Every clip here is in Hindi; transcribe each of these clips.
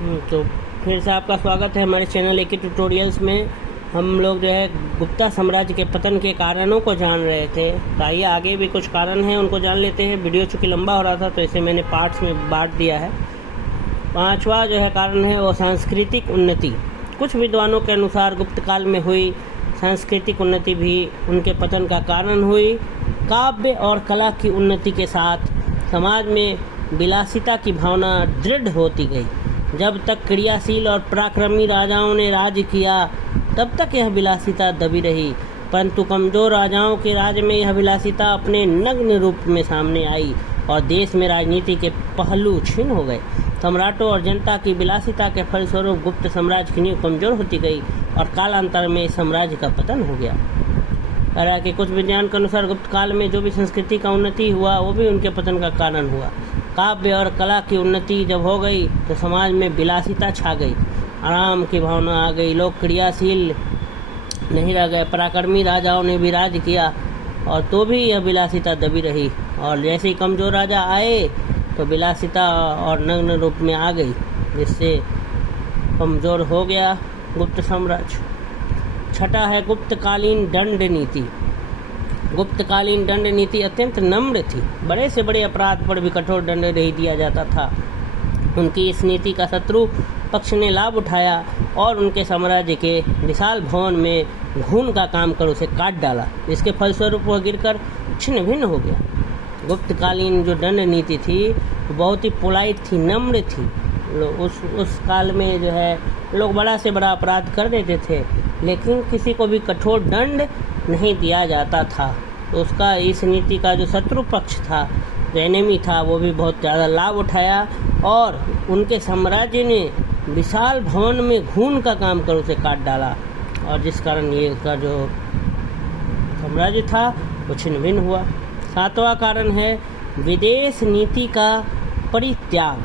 तो फिर से आपका स्वागत है हमारे चैनल एके ट्यूटोरियल्स में। हम लोग जो है गुप्ता साम्राज्य के पतन के कारणों को जान रहे थे। तो आइए आगे भी कुछ कारण हैं उनको जान लेते हैं। वीडियो चूँकि लंबा हो रहा था तो इसे मैंने पार्ट्स में बांट दिया है। पांचवा जो है कारण है वो सांस्कृतिक उन्नति। कुछ विद्वानों के अनुसार गुप्त काल में हुई सांस्कृतिक उन्नति भी उनके पतन का कारण हुई। काव्य और कला की उन्नति के साथ समाज में विलासिता की भावना दृढ़ होती गई। जब तक क्रियाशील और पराक्रमी राजाओं ने राज्य किया तब तक यह विलासिता दबी रही, परंतु कमजोर राजाओं के राज्य में यह विलासिता अपने नग्न रूप में सामने आई और देश में राजनीति के पहलू क्षीण हो गए। सम्राटों और जनता की विलासिता के फलस्वरूप गुप्त साम्राज्य की नींव कमजोर होती गई और कालांतर में साम्राज्य का पतन हो गया। हालांकि कुछ विज्ञान के अनुसार गुप्त काल में जो भी संस्कृति का उन्नति हुआ वो भी उनके पतन का कारण हुआ। काव्य और कला की उन्नति जब हो गई तो समाज में विलासिता छा गई, आराम की भावना आ गई, लोग क्रियाशील नहीं रह गए। पराक्रमी राजाओं ने भी राज किया और तो भी यह विलासिता दबी रही, और जैसे ही कमजोर राजा आए तो विलासिता और नग्न रूप में आ गई, जिससे कमजोर हो गया गुप्त साम्राज्य। छठा है गुप्तकालीन दंड नीति। गुप्तकालीन दंड नीति अत्यंत नम्र थी। बड़े से बड़े अपराध पर भी कठोर दंड नहीं दिया जाता था। उनकी इस नीति का शत्रु पक्ष ने लाभ उठाया और उनके साम्राज्य के विशाल भवन में घून का काम कर उसे काट डाला, जिसके फलस्वरूप वह गिरकर छिन्न भिन्न हो गया। गुप्तकालीन जो दंड नीति थी वो बहुत ही पोलाइट थी, नम्र थी। उस काल में जो है लोग बड़ा से बड़ा अपराध कर देते थे, लेकिन किसी को भी कठोर दंड नहीं दिया जाता था। तो उसका इस नीति का जो शत्रु पक्ष था, जो एनिमी था, वो भी बहुत ज़्यादा लाभ उठाया और उनके साम्राज्य ने विशाल भवन में घून का काम कर उसे काट डाला, और जिस कारण ये उसका जो साम्राज्य था वो छिन्न भिन्न हुआ। सातवां कारण है विदेश नीति का परित्याग।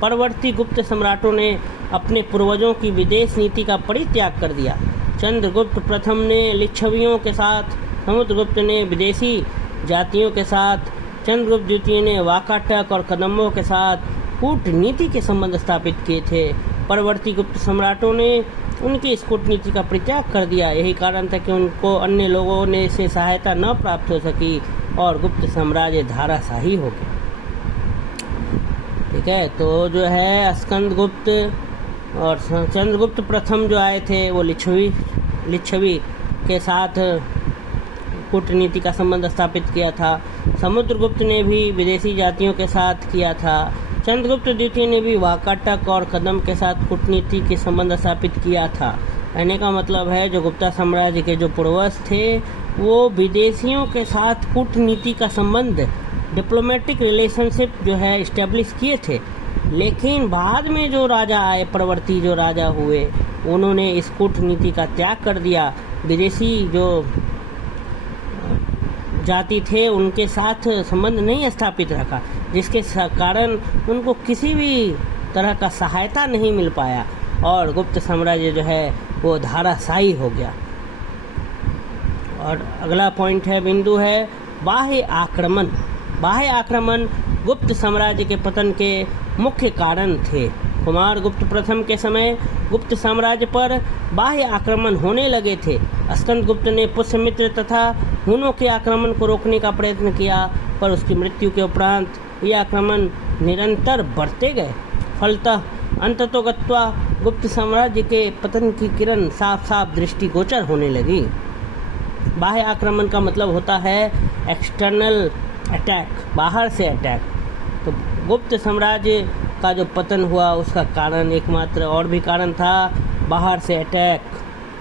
परवर्ती गुप्त सम्राटों ने अपने पूर्वजों की विदेश नीति का परित्याग कर दिया। चंद्रगुप्त प्रथम ने लिच्छवियों के साथ, समुद्रगुप्त ने विदेशी जातियों के साथ, चंद्रगुप्त द्वितीय ने वाकाटक और कदम्बों के साथ कूटनीति के संबंध स्थापित किए थे। परवर्ती गुप्त सम्राटों ने उनकी इस कूटनीति का परित्याग कर दिया। यही कारण था कि उनको अन्य लोगों ने से सहायता न प्राप्त हो सकी और गुप्त साम्राज्य धाराशाही हो गया। ठीक है, तो जो है स्कंदगुप्त और चंद्रगुप्त प्रथम जो आए थे वो लिच्छवी के साथ कूटनीति का संबंध स्थापित किया था। समुद्रगुप्त ने भी विदेशी जातियों के साथ किया था। चंद्रगुप्त द्वितीय ने भी वाकाटक और कदम्ब के साथ कूटनीति के संबंध स्थापित किया था। कहने का मतलब है जो गुप्ता साम्राज्य के जो पूर्वज थे वो विदेशियों के साथ कूटनीति का संबंध, डिप्लोमेटिक रिलेशनशिप जो है इस्टेब्लिश किए थे। लेकिन बाद में जो राजा आए, परवर्ती जो राजा हुए, उन्होंने इस कूटनीति का त्याग कर दिया। विदेशी जो जाति थे उनके साथ संबंध नहीं स्थापित रखा, जिसके कारण उनको किसी भी तरह का सहायता नहीं मिल पाया और गुप्त साम्राज्य जो है वो धाराशाही हो गया। और अगला पॉइंट है, बिंदु है बाह्य आक्रमण। बाह्य आक्रमण गुप्त साम्राज्य के पतन के मुख्य कारण थे। कुमार गुप्त प्रथम के समय गुप्त साम्राज्य पर बाह्य आक्रमण होने लगे थे। स्कंदगुप्त ने पुष्यमित्र तथा हुनों के आक्रमण को रोकने का प्रयत्न किया, पर उसकी मृत्यु के उपरांत ये आक्रमण निरंतर बढ़ते गए। फलतः अंततोगत्वा गुप्त साम्राज्य के पतन की किरण साफ साफ दृष्टिगोचर होने लगी। बाह्य आक्रमण का मतलब होता है एक्सटर्नल अटैक, बाहर से अटैक। तो गुप्त साम्राज्य का जो पतन हुआ उसका कारण एकमात्र और भी कारण था बाहर से अटैक।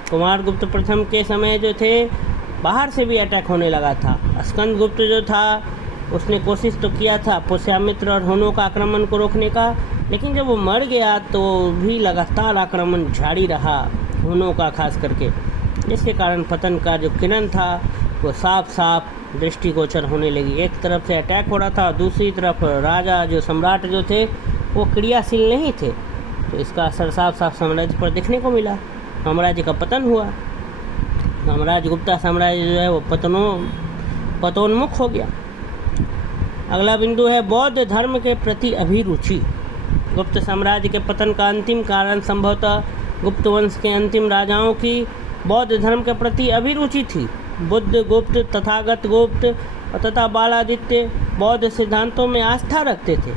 कुमार गुप्त प्रथम के समय जो थे बाहर से भी अटैक होने लगा था। स्कंदगुप्त जो था उसने कोशिश तो किया था पुष्यमित्र और हुनों का आक्रमण को रोकने का, लेकिन जब वो मर गया तो भी लगातार आक्रमण जारी रहा, हुनों का खास करके, जिसके कारण पतन का जो किरण था वो साफ साफ दृष्टिगोचर होने लगी। एक तरफ से अटैक हो रहा था, दूसरी तरफ राजा जो सम्राट जो थे वो क्रियाशील नहीं थे, तो इसका असर साफ साफ साम्राज्य पर देखने को मिला। साम्राज्य का पतन हुआ। साम्राज्य गुप्ता साम्राज्य जो है वो पतोन्मुख हो गया। अगला बिंदु है बौद्ध धर्म के प्रति अभिरुचि। गुप्त साम्राज्य के पतन का अंतिम कारण संभवतः गुप्त वंश के अंतिम राजाओं की बौद्ध धर्म के प्रति अभिरुचि थी। बुद्ध गुप्त, तथागत गुप्त तथा बालादित्य बौद्ध सिद्धांतों में आस्था रखते थे।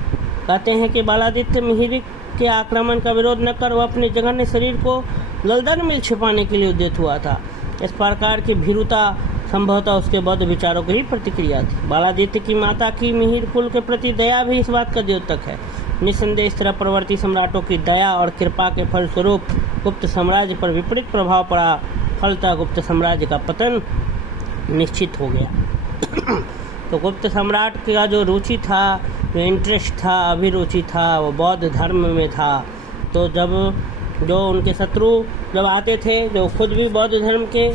कहते हैं कि बालादित्य मिहिर के आक्रमण का विरोध न कर वह अपने जघन्य शरीर को दलदल में छिपाने के लिए उद्यत हुआ था। इस प्रकार की भीरुता संभवतः उसके बौद्ध विचारों की ही प्रतिक्रिया थी। बालादित्य की माता की मिहिर कुल के प्रति दया भी इस बात का द्योतक है। निस्संदेह इस तरह परवर्ती सम्राटों की दया और कृपा के फलस्वरूप गुप्त साम्राज्य पर विपरीत प्रभाव पड़ा। फलतः गुप्त साम्राज्य का पतन निश्चित हो गया। तो गुप्त सम्राट का जो रुचि था, जो इंटरेस्ट था, अभिरुचि था, वो बौद्ध धर्म में था। तो जब जो उनके शत्रु जब आते थे, जो खुद भी बौद्ध धर्म के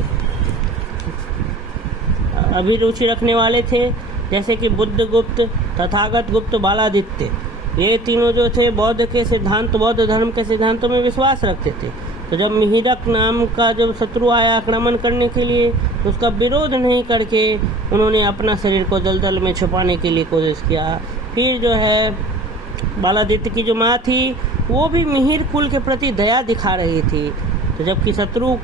अभिरुचि रखने वाले थे, जैसे कि बुद्ध गुप्त, तथागत गुप्त, बालादित्य, ये तीनों जो थे बौद्ध के सिद्धांत, बौद्ध धर्म के सिद्धांतों में विश्वास रखते थे। तो जब मिहिरक नाम का जब शत्रु आया आक्रमण करने के लिए, तो उसका विरोध नहीं करके उन्होंने अपना शरीर को दलदल में छुपाने के लिए कोशिश किया। फिर जो है बालादित्य की जो माँ थी वो भी मिहिर कुल के प्रति दया दिखा रही थी। तो जबकि शत्रु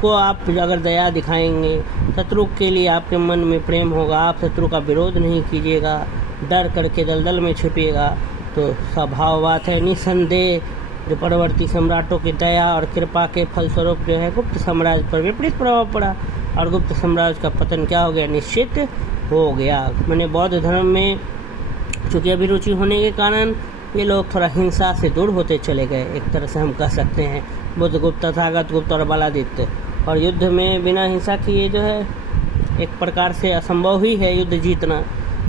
को आप अगर दया दिखाएंगे, शत्रु के लिए आपके मन में प्रेम होगा, आप शत्रु का विरोध नहीं कीजिएगा, डर करके दलदल में छिपिएगा, तो स्वभाव बात है निसंदेह जो परवर्ती सम्राटों की दया और कृपा के फलस्वरूप जो है गुप्त साम्राज्य पर विपरीत प्रभाव पड़ा और गुप्त साम्राज्य का पतन क्या हो गया, निश्चित हो गया। मैंने बौद्ध धर्म में चूँकि अभिरुचि होने के कारण ये लोग थोड़ा हिंसा से दूर होते चले गए, एक तरह से हम कह सकते हैं। बुद्ध गुप्त, तथागत गुप्त और बालादित्य, और युद्ध में बिना हिंसा किए जो है एक प्रकार से असंभव ही है युद्ध जीतना।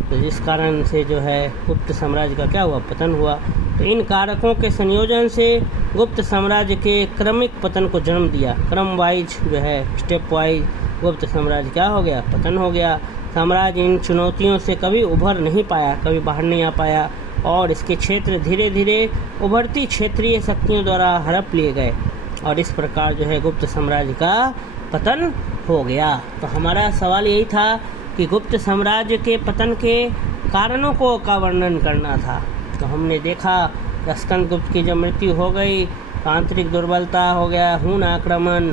तो जिस कारण से जो है गुप्त साम्राज्य का क्या हुआ, पतन हुआ। तो इन कारकों के संयोजन से गुप्त साम्राज्य के क्रमिक पतन को जन्म दिया। क्रम वाइज जो है, स्टेप वाइज गुप्त साम्राज्य क्या हो गया, पतन हो गया। साम्राज्य इन चुनौतियों से कभी उभर नहीं पाया, कभी बाहर नहीं आ पाया और इसके क्षेत्र धीरे धीरे उभरती क्षेत्रीय शक्तियों द्वारा हड़प लिए गए और इस प्रकार जो है गुप्त साम्राज्य का पतन हो गया। तो हमारा सवाल यही था कि गुप्त साम्राज्य के पतन के कारणों का वर्णन करना था। तो हमने देखा स्कंदगुप्त की जब मृत्यु हो गई, आंतरिक दुर्बलता हो गया, हून आक्रमण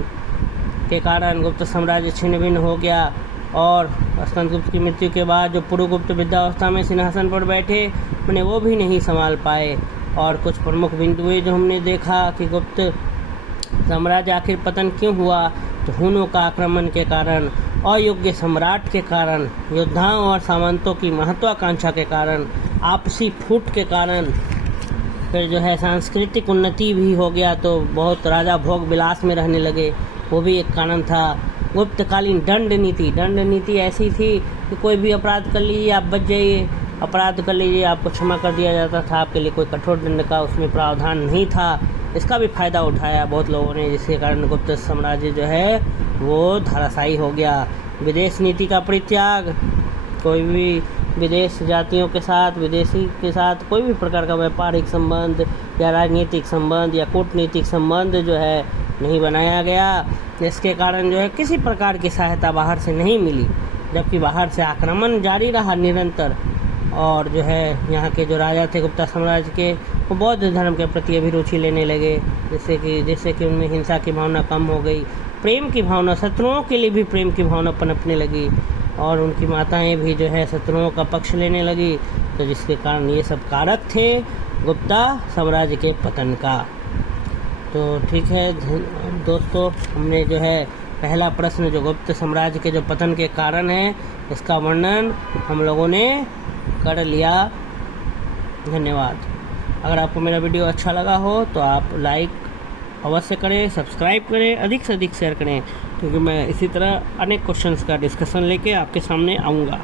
के कारण गुप्त साम्राज्य छिन्न भिन्न हो गया और स्कंदगुप्त की मृत्यु के बाद जो पुरुगुप्त वृद्धावस्था में सिंहासन पर बैठे, मैंने वो भी नहीं संभाल पाए। और कुछ प्रमुख बिंदुएं जो हमने देखा कि गुप्त साम्राज्य आखिर पतन क्यों हुआ, तो हूनों का आक्रमण के कारण, अयोग्य सम्राट के कारण, योद्धाओं और सामंतों की महत्वाकांक्षा के कारण, आपसी फूट के कारण, फिर जो है सांस्कृतिक उन्नति भी हो गया, तो बहुत राजा भोग विलास में रहने लगे, वो भी एक कारण था। गुप्तकालीन दंड नीति ऐसी थी कि कोई भी अपराध कर लीजिए आप बच जाइए, अपराध कर लीजिए आपको क्षमा कर दिया जाता था, आपके लिए कोई कठोर दंड का उसमें प्रावधान नहीं था। इसका भी फायदा उठाया बहुत लोगों ने, जिसके कारण गुप्त साम्राज्य जो है वो धराशायी हो गया। विदेश नीति का परित्याग, कोई भी विदेश जातियों के साथ, विदेशी के साथ कोई भी प्रकार का व्यापारिक संबंध या राजनीतिक संबंध या कूटनीतिक संबंध जो है नहीं बनाया गया, जिसके कारण जो है किसी प्रकार की सहायता बाहर से नहीं मिली, जबकि बाहर से आक्रमण जारी रहा निरंतर। और जो है यहाँ के जो राजा थे गुप्ता साम्राज्य के, वो बौद्ध धर्म के प्रति अभिरुचि लेने लगे, जिससे कि उनमें हिंसा की भावना कम हो गई, प्रेम की भावना, शत्रुओं के लिए भी प्रेम की भावना पनपने लगी और उनकी माताएं भी जो है शत्रुओं का पक्ष लेने लगी। तो जिसके कारण ये सब कारक थे गुप्ता साम्राज्य के पतन का। तो ठीक है दोस्तों, हमने जो है पहला प्रश्न जो गुप्त साम्राज्य के जो पतन के कारण है, इसका वर्णन हम लोगों ने कर लिया। धन्यवाद। अगर आपको मेरा वीडियो अच्छा लगा हो तो आप लाइक अवश्य करें, सब्सक्राइब करें, अधिक से अधिक शेयर करें, क्योंकि मैं इसी तरह अनेक क्वेश्चंस का डिस्कशन लेके आपके सामने आऊँगा।